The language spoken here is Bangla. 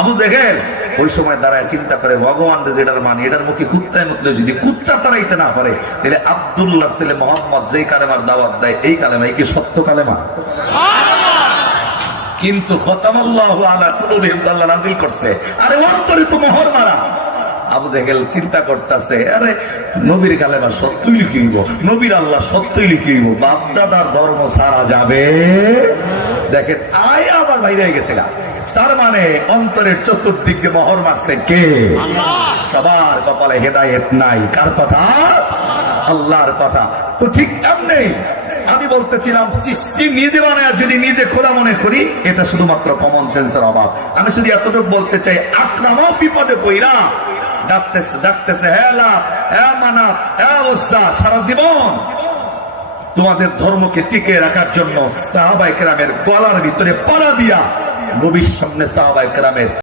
আবু জেহেল ওই সময় দাঁড়ায় চিন্তা করে, ভগবান যেটার মানে এটার মুখে কুত্তায় মুতলে যদি কুত্তা তারাইতে না পারে, তাহলে আব্দুল্লাহর ছেলে মোহাম্মদ যেই কালেমার দাওয়াত দেয় এই কালেমা কি সত্য কালেমা? কিন্তু খতামাল্লাহু আলা কুলুবিহিম আল্লাহ নাযিল করছে, আরে অন্তরে তো মোহর মারা। আবু জেহেল চিন্তা করতেছে, আরে নবীর কালেমা সত্যই লিখিব, নবীর আল্লাহ সত্যই লিখিব, বাপ দাদার ধর্ম সারা যাবে। দেখেন আয় আবার বাইরে হয়ে গেছে গা। তার মানে অন্তরের চতুর্দিকে মোহর মারছে কে? সবার কপালে হেদায়েত নাই, কার কথা? আল্লাহর কথা। তো ঠিক এমনি আমি বলতেছিলাম, সৃষ্টি নিজে বানায় যদি নিজে খোদা মনে করি, এটা শুধুমাত্র কমন সেন্সের অভাব। আমি শুধু এতটুকু বলতে চাই, আকরামও বিপদে পইরা ডাকতেছে হে লাত, হে মানাত, হে উজ্জা, সারা জীবন তোমাদের ধর্মকে টিকে রাখার জন্য সাহাবায়ে কেরামের গলার ভিতরে পাড়া দিয়া নবীর সামনে সাহাবায়ে কেরামের